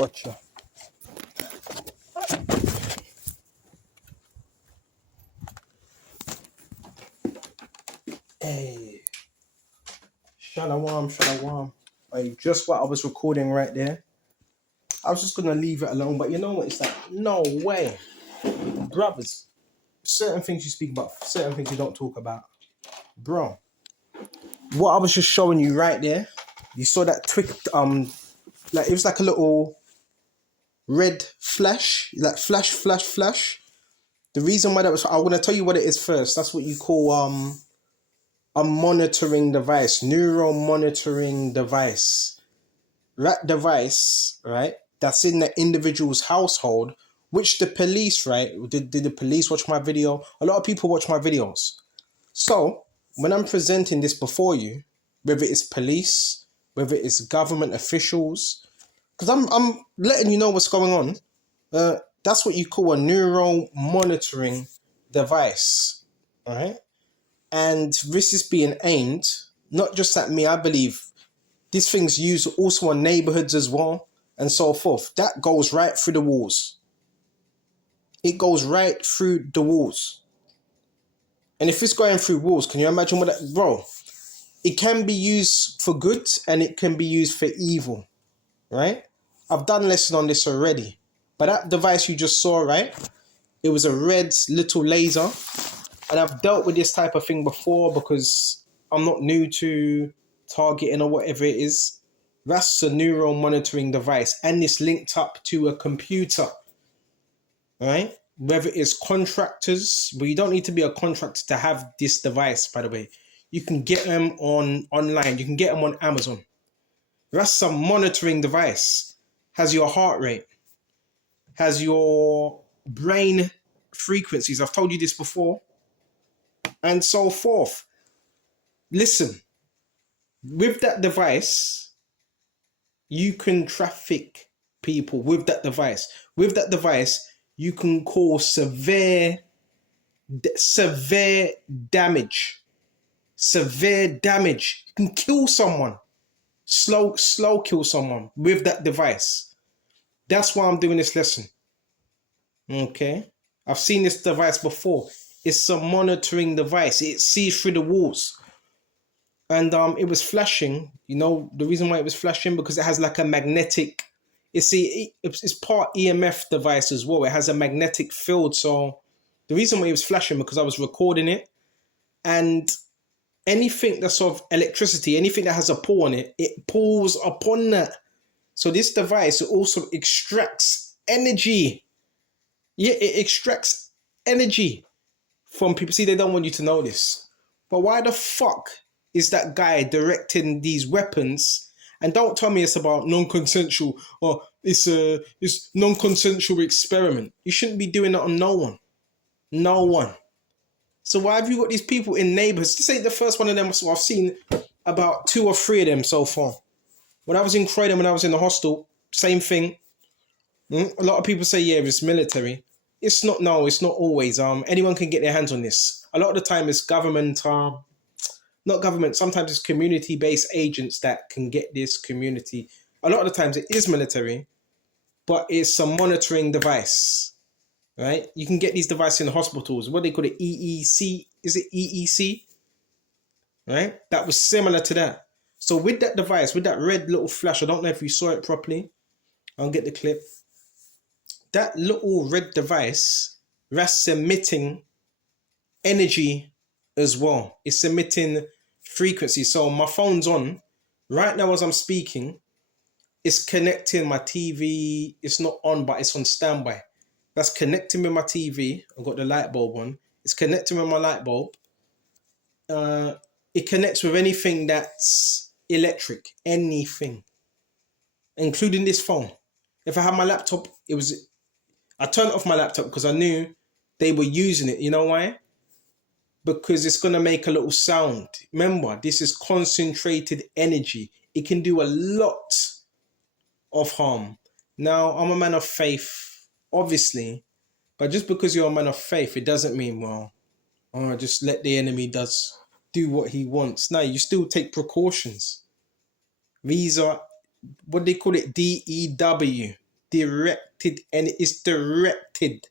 Gotcha. Hey, shalom, shalom. Hey, just what I was recording right there. I was just gonna leave it alone, but you know what? It's like, no way, brothers. Certain things you speak about, certain things you don't talk about, bro. What I was just showing you right there, you saw that twig, like it was like a little red flash, like flash. The reason why that was, I'm gonna tell you what it is first. That's what you call a monitoring device, neural monitoring device. That device, right? That's in the individual's household, which the police, right? Did the police watch my video? A lot of people watch my videos. So when I'm presenting this before you, whether it's police, whether it's government officials, because I'm letting you know what's going on. That's what you call a neural monitoring device, all right? And this is being aimed not just at me. I believe these things used also on neighborhoods as well, and so forth. That goes right through the walls. It goes right through the walls. And if it's going through walls, can you imagine what that, bro? It can be used for good and it can be used for evil, right? I've done a lesson on this already. But that device you just saw, right? It was a red little laser. And I've dealt with this type of thing before because I'm not new to targeting or whatever it is. That's a neural monitoring device. And it's linked up to a computer, right? Whether it's contractors, but you don't need to be a contractor to have this device, by the way. You can get them online. You can get them on Amazon. That's some monitoring device. Has your heart rate. Has your brain frequencies. I've told you this before. And so forth. Listen, with that device, you can traffic people with that device. With that device, you can cause severe damage. Severe damage. You can kill someone. Slow kill someone with that device. That's why I'm doing this lesson. Okay? I've seen this device before. It's a monitoring device. It sees through the walls. And it was flashing. You know, the reason why it was flashing, because it has like a magnetic, it's part EMF device as well. It has a magnetic field. So the reason why it was flashing, because I was recording it, and anything that's of electricity, anything that has a pull on it, it pulls upon that. So this device also extracts energy. Yeah, it extracts energy from people. See, they don't want you to know this. But why the fuck is that guy directing these weapons? And don't tell me it's about non-consensual or it's non-consensual experiment. You shouldn't be doing that on no one. No one. So why have you got these people in neighborhoods? This ain't the first one of them. So I've seen about 2 or 3 of them so far. When I was in Croydon, when I was in the hostel, same thing. A lot of people say, yeah, it's military. It's not. No, it's not always. Anyone can get their hands on this. A lot of the time, it's government. Not government. Sometimes it's community-based agents that can get this community. A lot of the times, it is military, but it's a monitoring device, right? You can get these devices in the hospitals. What they call it, EEC? Is it EEC? Right? That was similar to that. So with that device, with that red little flash, I don't know if you saw it properly. I'll get the clip. That little red device, that's emitting energy as well. It's emitting frequency. So my phone's on. Right now as I'm speaking, it's connecting my TV. It's not on, but it's on standby. That's connecting with my TV. I've got the light bulb on. It's connecting with my light bulb. It connects with anything that's electric. Anything. Including this phone. If I had my laptop, I turned off my laptop because I knew they were using it. You know why? Because it's going to make a little sound. Remember, this is concentrated energy. It can do a lot of harm. Now, I'm a man of faith, obviously. But just because you're a man of faith, it doesn't mean, well, just let the enemy do what he wants. No, you still take precautions. These are, what they call it, DEW. directed, and it is directed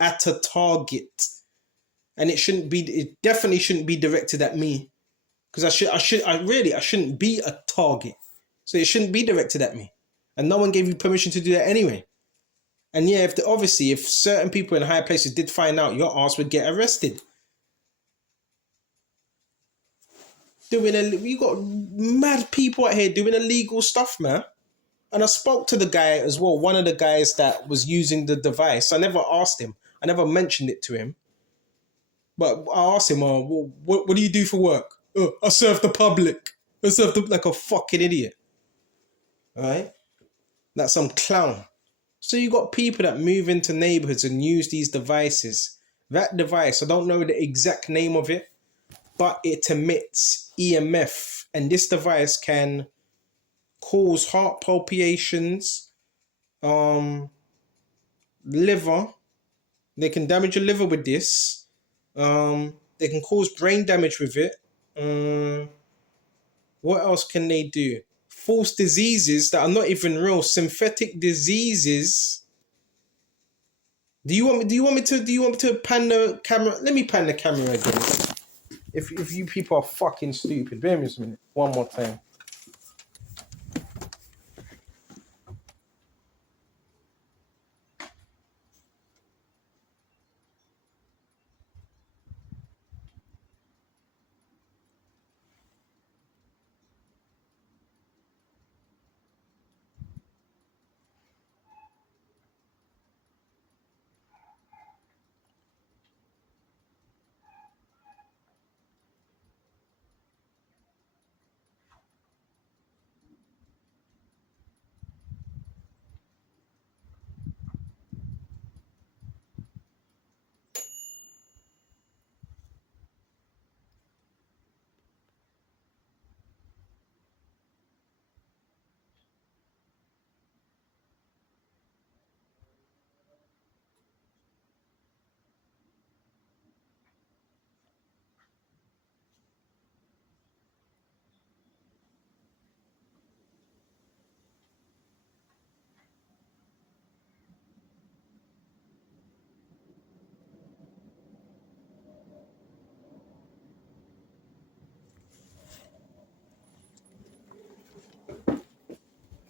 at a target. And it definitely shouldn't be directed at me. Because I shouldn't be a target. So it shouldn't be directed at me. And no one gave you permission to do that anyway. And yeah, if certain people in higher places did find out, your ass would get arrested. You got mad people out here doing illegal stuff, man. And I spoke to the guy as well, one of the guys that was using the device. I never asked him. I never mentioned it to him. But I asked him, what do you do for work? I serve the public. I serve like a fucking idiot. Alright? Like some clown. So you got people that move into neighborhoods and use these devices. That device, I don't know the exact name of it, but it emits EMF. And this device can cause heart palpitations, liver. They can damage your liver with this. They can cause brain damage with it. What else can they do? False diseases that are not even real, synthetic diseases. Do you want me to pan the camera? Let me pan the camera again. If you people are fucking stupid, bear with me a minute. One more time.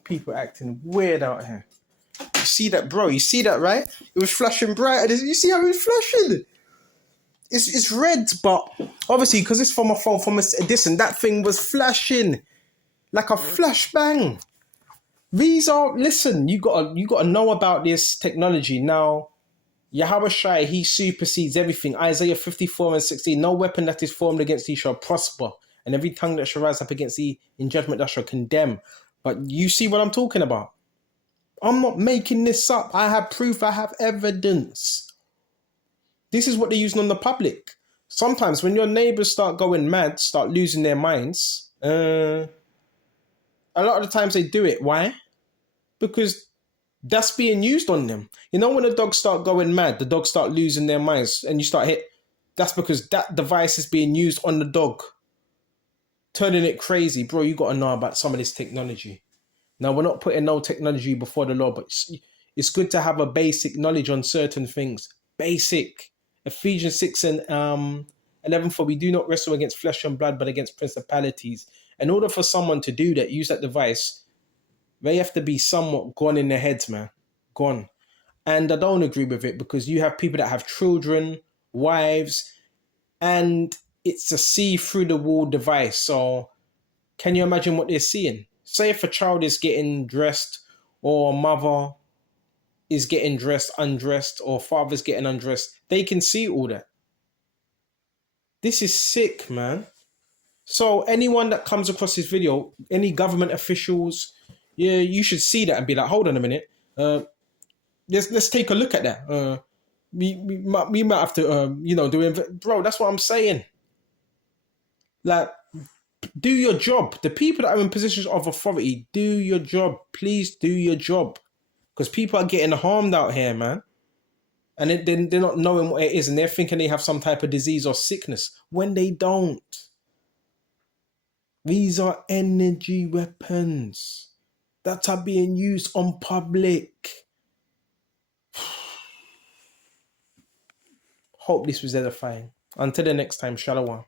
People acting weird out here. You see that, bro? You see that, right? It was flashing bright. You see how it was flashing? It's red, but obviously because it's from a phone from this and that thing was flashing like a flashbang. Listen, you gotta know about this technology now. Yahweh Shai, he supersedes everything. Isaiah 54:16. No weapon that is formed against thee shall prosper, and every tongue that shall rise up against thee in judgment thou shalt condemn. But you see what I'm talking about. I'm not making this up. I have proof. I have evidence. This is what they're using on the public. Sometimes when your neighbors start going mad, start losing their minds, a lot of the times they do it. Why? Because that's being used on them. You know, when the dogs start going mad, the dogs start losing their minds and you start that's because that device is being used on the dog, turning it crazy. Bro, you got to know about some of this technology. Now, we're not putting no technology before the law, but it's good to have a basic knowledge on certain things. Basic. Ephesians 6 and 11, for we do not wrestle against flesh and blood, but against principalities. In order for someone to do that, use that device, they have to be somewhat gone in their heads, man. Gone. And I don't agree with it because you have people that have children, wives, and it's a see-through-the-wall device. So can you imagine what they're seeing? Say if a child is getting dressed or a mother is getting dressed, undressed, or father's getting undressed, they can see all that. This is sick, man. So anyone that comes across this video, any government officials, yeah, you should see that and be like, hold on a minute. Let's take a look at that. We might have to, bro, that's what I'm saying. Like, do your job. The people that are in positions of authority, do your job. Please do your job. Because people are getting harmed out here, man. And they're not knowing what it is. And they're thinking they have some type of disease or sickness. When they don't. These are energy weapons that are being used on public. Hope this was edifying. Until the next time, Shalom.